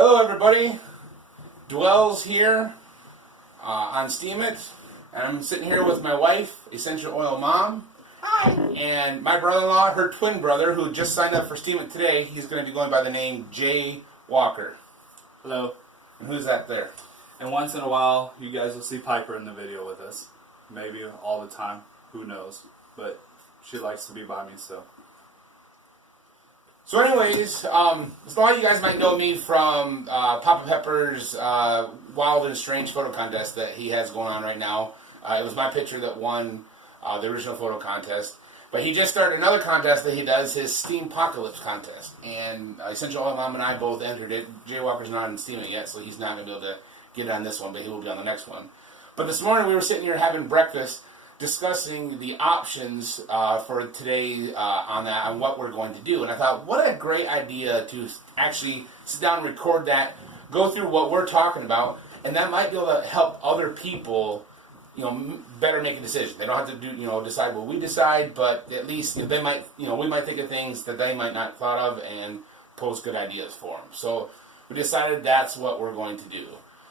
Hello everybody, Dwells here on Steemit, and I'm sitting here with my wife, Essential Oil Mom. Hi. And my brother-in-law, her twin brother, who just signed up for Steemit today. He's going to be going by the name Jay Walker. Hello. And who's that there? And once in a while, you guys will see Piper in the video with us. Maybe all the time, who knows. But she likes to be by me, so. So anyways, so a lot of you guys might know me from Papa Pepper's Wild and Strange photo contest that he has going on right now. It was my picture that won the original photo contest. But he just started another contest that he does, his Steempocalypse contest. And Essential Oil Mom and I both entered it. Jay Walker's not in Steemit yet, so he's not going to be able to get on this one, but he will be on the next one. But this morning we were sitting here having breakfast, discussing the options for today on what we're going to do. And I thought, what a great idea to actually sit down and record that, go through what we're talking about, and that might be able to help other people, better make a decision. They don't have to decide what we decide, but at least they might, we might think of things that they might not thought of and pose good ideas for them. So we decided that's what we're going to do.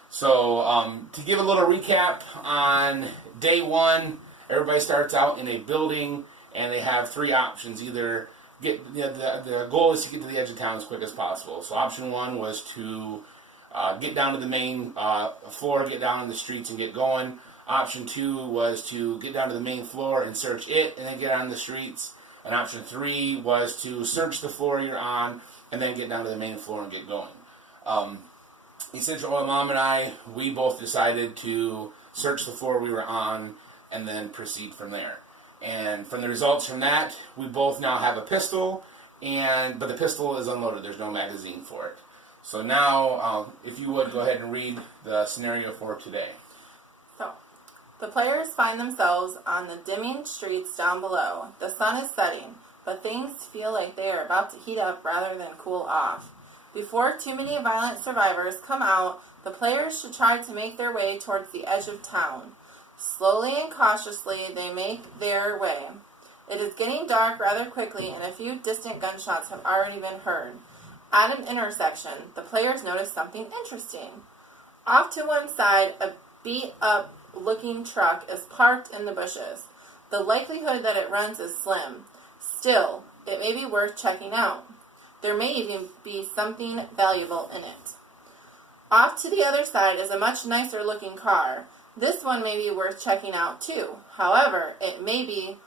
So to give a little recap on day one, everybody starts out in a building, and they have three options. Either the goal is to get to the edge of town as quick as possible. So option one was to get down to the main floor, get down in the streets and get going. Option two was to get down to the main floor and search it, and then get on the streets. And option three was to search the floor you're on, and then get down to the main floor and get going. Essential Oil Mom and I, we both decided to search the floor we were on and then proceed from there. And from the results from that, we both now have a pistol, but the pistol is unloaded. There's no magazine for it. So now, if you would, go ahead and read the scenario for today. So, the players find themselves on the dimming streets down below. The sun is setting, but things feel like they are about to heat up rather than cool off. Before too many violent survivors come out, the players should try to make their way towards the edge of town. Slowly and cautiously, they make their way. It is getting dark rather quickly, and a few distant gunshots have already been heard. At an intersection, the players notice something interesting. Off to one side, a beat-up-looking truck is parked in the bushes. The likelihood that it runs is slim. Still, it may be worth checking out. There may even be something valuable in it. Off to the other side is a much nicer-looking car. This one may be worth checking out too. However, it may be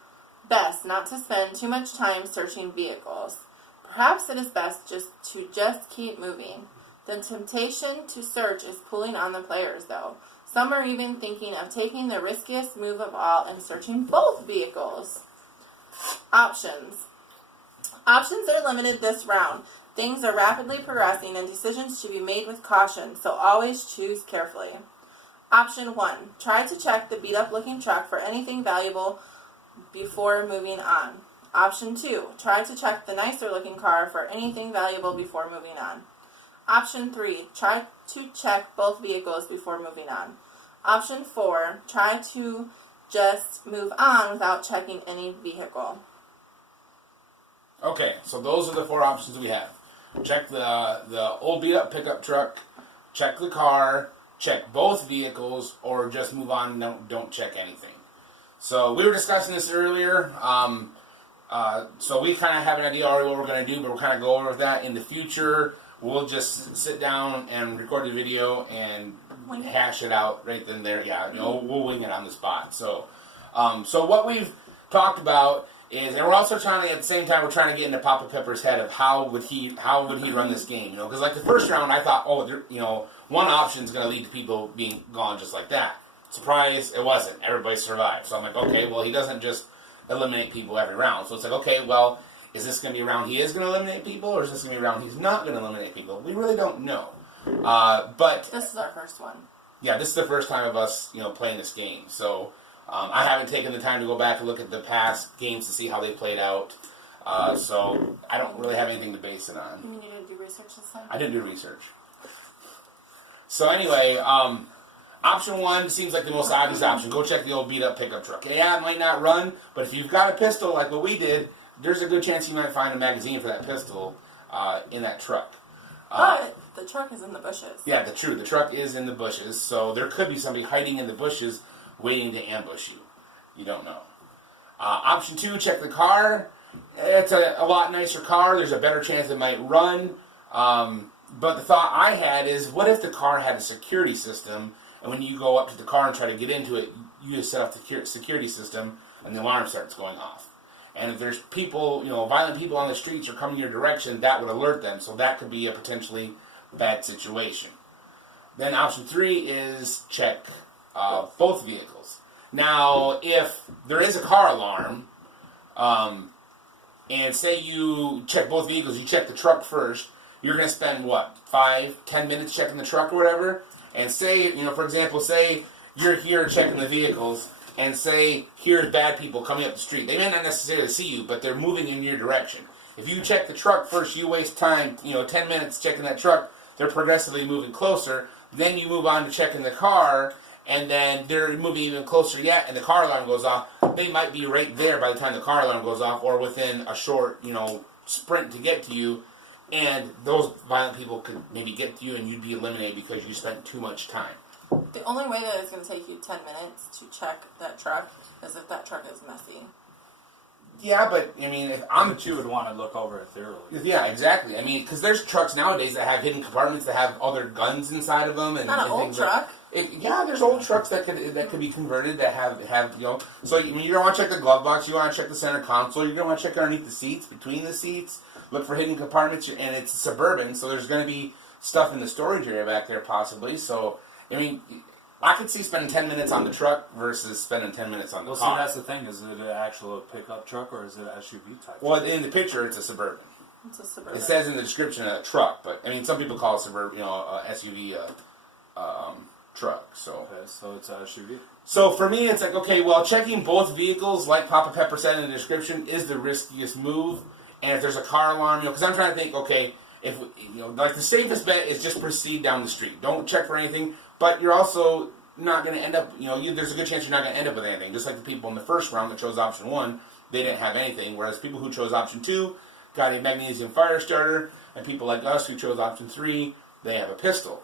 best not to spend too much time searching vehicles. Perhaps it is best to just keep moving. The temptation to search is pulling on the players, though. Some are even thinking of taking the riskiest move of all and searching both vehicles. Options. Options are limited this round. Things are rapidly progressing and decisions should be made with caution, so always choose carefully. Option 1. Try to check the beat-up looking truck for anything valuable before moving on. Option 2. Try to check the nicer looking car for anything valuable before moving on. Option 3. Try to check both vehicles before moving on. Option 4. Try to just move on without checking any vehicle. Okay, so those are the four options we have. Check the old beat-up pickup truck, check the car, check both vehicles, or just move on and don't check anything. So we were discussing this earlier. So we kind of have an idea already what we're going to do, but we'll kind of go over that in the future. We'll just sit down and record the video and hash it out right then and there. Yeah, we'll wing it on the spot. So what we've talked about is, and we're also trying to, at the same time, we're trying to get into Papa Pepper's head of how would he run this game, because like the first round, I thought, one option is going to lead to people being gone just like that. Surprise, it wasn't. Everybody survived. So I'm like, okay, well, he doesn't just eliminate people every round. So it's like, okay, well, is this going to be a round he is going to eliminate people, or is this going to be a round he's not going to eliminate people? We really don't know. But this is our first one. Yeah, this is the first time of us, playing this game. So I haven't taken the time to go back and look at the past games to see how they played out. So I don't really have anything to base it on. You need to do research this time? I didn't do research. So anyway, option 1 seems like the most obvious option. Go check the old beat-up pickup truck. Yeah, it might not run, but if you've got a pistol like what we did, there's a good chance you might find a magazine for that pistol in that truck. But The truck is in the bushes. Yeah, the truck is in the bushes, so there could be somebody hiding in the bushes waiting to ambush you. You don't know. Option 2, check the car. It's a lot nicer car. There's a better chance it might run. But the thought I had is, what if the car had a security system, and when you go up to the car and try to get into it, you just set off the security system, and the alarm starts going off. And if there's people, violent people on the streets are coming your direction, that would alert them. So that could be a potentially bad situation. Then option 3 is check both vehicles. Now, if there is a car alarm, and say you check both vehicles, you check the truck first, you're going to spend, 5-10 minutes checking the truck or whatever? And say, for example, say you're here checking the vehicles, and say here's bad people coming up the street. They may not necessarily see you, but they're moving in your direction. If you check the truck first, you waste time, 10 minutes checking that truck, they're progressively moving closer. Then you move on to checking the car, and then they're moving even closer yet, and the car alarm goes off. They might be right there by the time the car alarm goes off, or within a short, sprint to get to you, and those violent people could maybe get to you, and you'd be eliminated because you spent too much time. The only way that it's going to take you 10 minutes to check that truck is if that truck is messy. Yeah, but, if But you would want to look over it thoroughly. Yeah, exactly. Because there's trucks nowadays that have hidden compartments that have other guns inside of them. And, not an old truck. There's old trucks that could be converted that have. So, you don't want to check the glove box, you want to check the center console, you don't want to check underneath the seats, between the seats, look for hidden compartments, and it's Suburban, so there's going to be stuff in the storage area back there possibly, so... I could see spending 10 minutes on the truck versus spending 10 minutes on the car. Well, see, that's the thing. Is it an actual pickup truck or is it an SUV type? Well, in the picture, it's a Suburban. It's a Suburban. It says in the description a truck, but, some people call it Suburban, a SUV truck, so... Okay, so it's an SUV. So for me, it's like, okay, well, checking both vehicles, like Papa Pepper said in the description, is the riskiest move. And if there's a car alarm, because I'm trying to think, okay, if, the safest bet is just proceed down the street. Don't check for anything. But you're also not going to end up, there's a good chance you're not going to end up with anything. Just like the people in the first round that chose option 1, they didn't have anything. Whereas people who chose option 2 got a magnesium fire starter, and people like us who chose option 3, they have a pistol.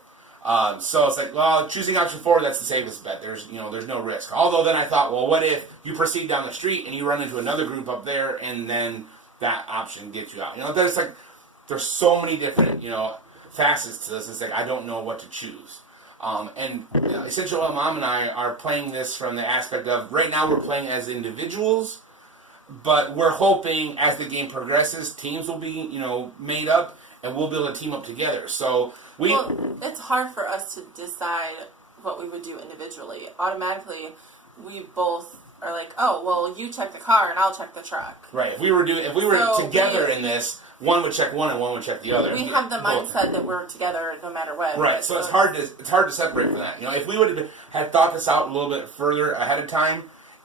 So it's like, well, choosing option 4, that's the safest bet. There's no risk. Although then I thought, well, what if you proceed down the street and you run into another group up there, and then that option gets you out? There's so many different, facets to this. It's like, I don't know what to choose. Essential Oil Mom and I are playing this from the aspect of, right now we're playing as individuals, but we're hoping as the game progresses, teams will be, made up, and we'll be able to team up together. So it's hard for us to decide what we would do individually. Automatically, we both are like, oh, well, you check the car and I'll check the truck. Right. If we were together in this, one would check one and one would check the other. We have the mindset that we're together no matter what. Right. So it's hard to separate from that. If we would have had thought this out a little bit further ahead of time,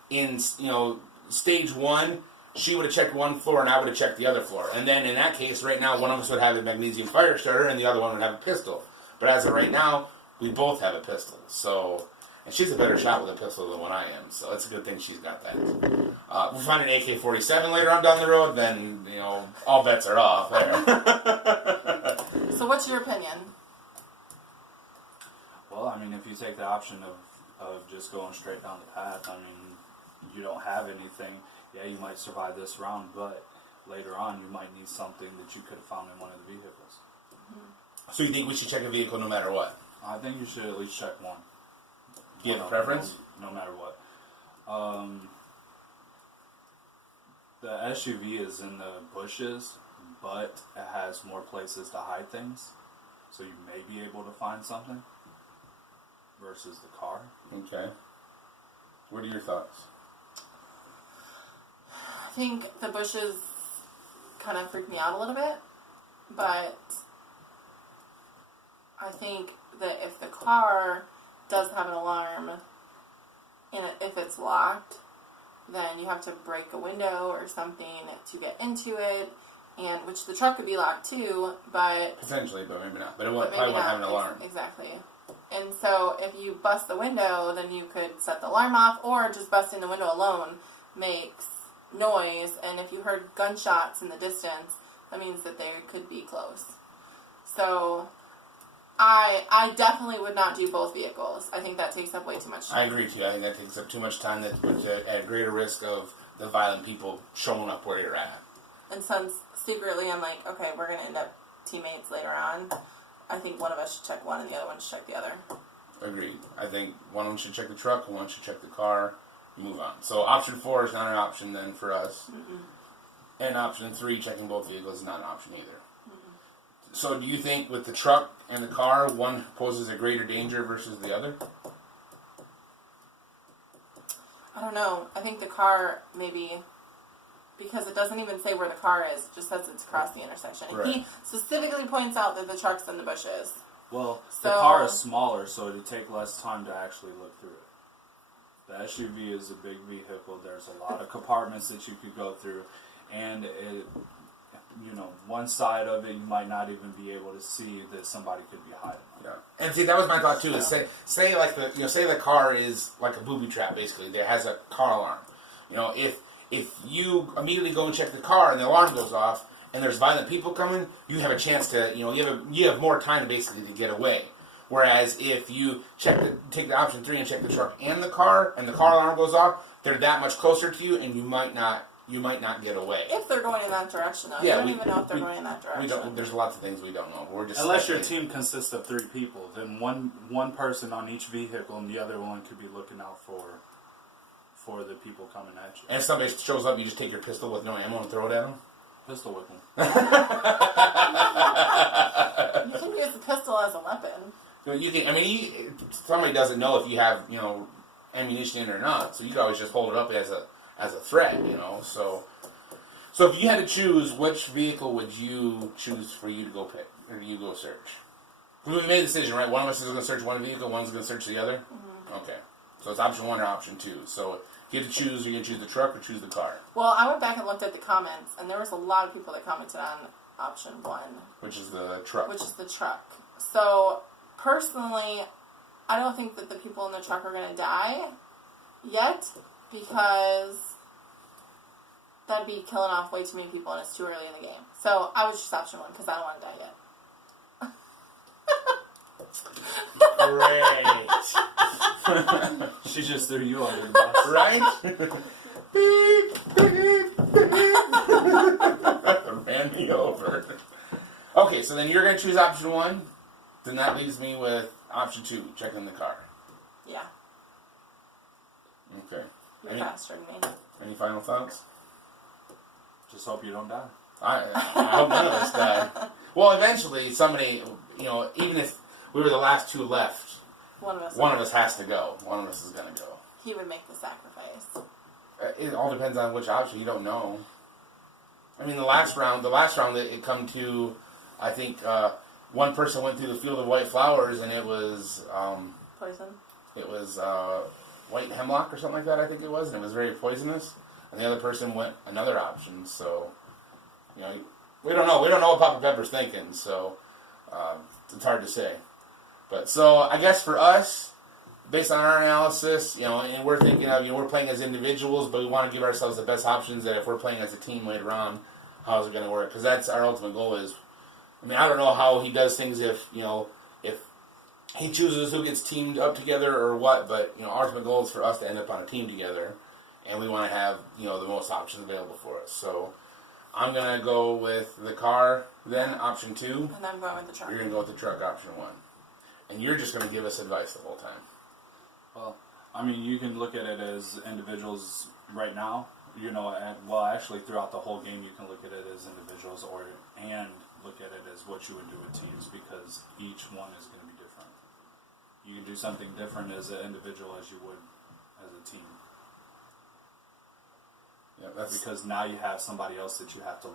in stage 1, she would have checked one floor and I would have checked the other floor. And then in that case, right now, one of us would have a magnesium fire starter and the other one would have a pistol. But as of right now, we both have a pistol. So, and she's a better shot with a pistol than what I am. So it's a good thing she's got that. If we find an AK-47 later on down the road, then, all bets are off there. So what's your opinion? Well, if you take the option of just going straight down the path, you don't have anything. Yeah, you might survive this round, but later on you might need something that you could have found in one of the vehicles. Mm-hmm. So you think we should check a vehicle no matter what? I think you should at least check one. Do you have a preference? No matter what. The SUV is in the bushes, but it has more places to hide things, so you may be able to find something versus the car. Okay. What are your thoughts? I think the bushes kind of freak me out a little bit, but I think that if the car does have an alarm, and if it's locked, then you have to break a window or something to get into it, and which the truck could be locked too, but... Potentially, but maybe not. But it probably won't have an alarm. Exactly. And so if you bust the window, then you could set the alarm off, or just busting the window alone makes noise, and if you heard gunshots in the distance, that means that they could be close. So I definitely would not do both vehicles. I think that takes up way too much I time. agree too. I think that takes up too much time. That puts you at greater risk of the violent people showing up where you're at. And since secretly I'm like, okay, we're going to end up teammates later on, I think one of us should check one and the other one should check the other. Agreed. I think one of them should check the truck and one should check the car. Move on. So option 4 is not an option then for us. Mm-mm. And option 3, checking both vehicles, is not an option either. Mm-mm. So do you think with the truck and the car, one poses a greater danger versus the other? I don't know. I think the car maybe, because it doesn't even say where the car is, it just says it's across the intersection. And Right. he specifically points out that the truck's in the bushes. Well, So- the car is smaller, so it'd take less time to actually look through it. The SUV is a big vehicle. There's a lot of compartments that you could go through, and it, one side of it you might not even be able to see that somebody could be hiding. Yeah. And see, that was my thought too. Is say like say the car is like a booby trap. Basically, there has a car alarm. If you immediately go and check the car and the alarm goes off and there's violent people coming, you have a chance to you have more time basically to get away. Whereas if you take the option 3 and check the truck and the car alarm goes off, they're that much closer to you and you might not get away. If they're going in that direction, though. Yeah, you don't even know if they're going in that direction. There's lots of things we don't know. We're just Unless your speculating. team consists of 3 people, then one person on each vehicle and the other one could be looking out for the people coming at you. And if somebody shows up, you just take your pistol with no ammo and throw it at them? Pistol whip them. You can use the pistol as a weapon. You can. Somebody doesn't know if you have ammunition in it or not, so you can always just hold it up as a threat. So if you had to choose, which vehicle would you choose for you to go pick or you go search? We made a decision, right? One of us is going to search one vehicle, one's going to search the other. Mm-hmm. Okay, so it's option 1 or option 2. So if you had to choose, you're going to choose the truck or choose the car, Well, I went back and looked at the comments, and there was a lot of people that commented on option 1, which is the truck. which is the truck. So, personally, I don't think that the people in the truck are going to die yet, because that'd be killing off way too many people, and it's too early in the game. So, I would choose option 1, because I don't want to die yet. Great, She just threw you under the bus. right? Ran me over. Okay, so then you're going to choose option 1. Then that leaves me with option 2, checking the car. Yeah, Okay. you're faster than me. Any final thoughts? Just hope you don't die. I hope none of us die. Well, eventually, somebody, even if we were the last 2 left, One of us has to go. One of us is going to go. He would make the sacrifice. It all depends on which option. You don't know. I mean, the last round that it come to, I think one person went through the field of white flowers, and it was Poison? it was white hemlock or something like that. I think it was, and it was very poisonous. And the other person went another option. So, we don't know. We don't know what Papa Pepper's thinking. So, it's hard to say. But so I guess for us, based on our analysis, and we're thinking of, we're playing as individuals, but we want to give ourselves the best options that if we're playing as a team later on, how's it going to work? Because that's our ultimate goal is, I don't know how he does things if he chooses who gets teamed up together or what, but, our ultimate goal is for us to end up on a team together, and we want to have, the most options available for us. So I'm going to go with the car, then option 2. And I'm going with the truck. You're going to go with the truck, option 1. And you're just going to give us advice the whole time. Well, you can look at it as individuals right now, actually throughout the whole game you can look at it as individuals and look at it as what you would do with teams, because each one is going to be different. You can do something different as an individual as you would as a team. Yeah, that's because now you have somebody else that you have to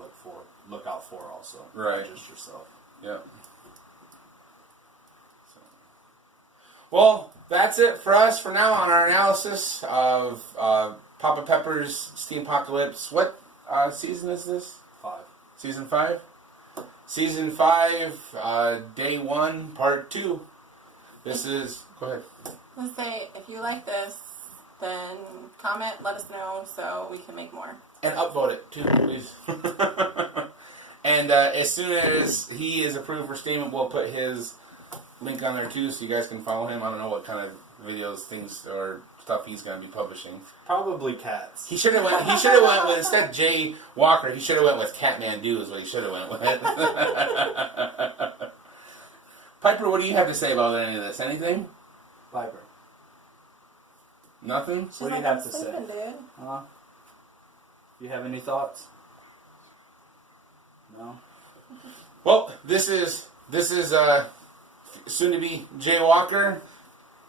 look out for also. Right. Not just yourself. yeah. So. Well, that's it for us for now on our analysis of Papa Pepper's Steempocalypse. What season is this? 5. Season 5? Season 5, Day 1, Part 2. This is... Go ahead. Let's say, if you like this, then comment, let us know so we can make more. And upvote it, too, please. And as soon as he is approved for Steam, we'll put his link on there too, so you guys can follow him. I don't know what kind of videos, things, or stuff he's going to be publishing. Probably cats. He should have went. He should have went with, instead of Jay Walker. He should have went with Catmandu. Is what he should have went with. Piper, what do you have to say about any of this? Anything? Piper. Nothing. She's What do you like, have "I'm to say? sleeping, dude." Huh? You have any thoughts? No. Well, this is soon to be Jay Walker,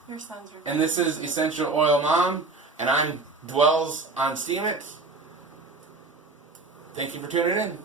Your son's recording. and this is Essential Oil Mom, and I'm Dwells on Steemit. Thank you for tuning in.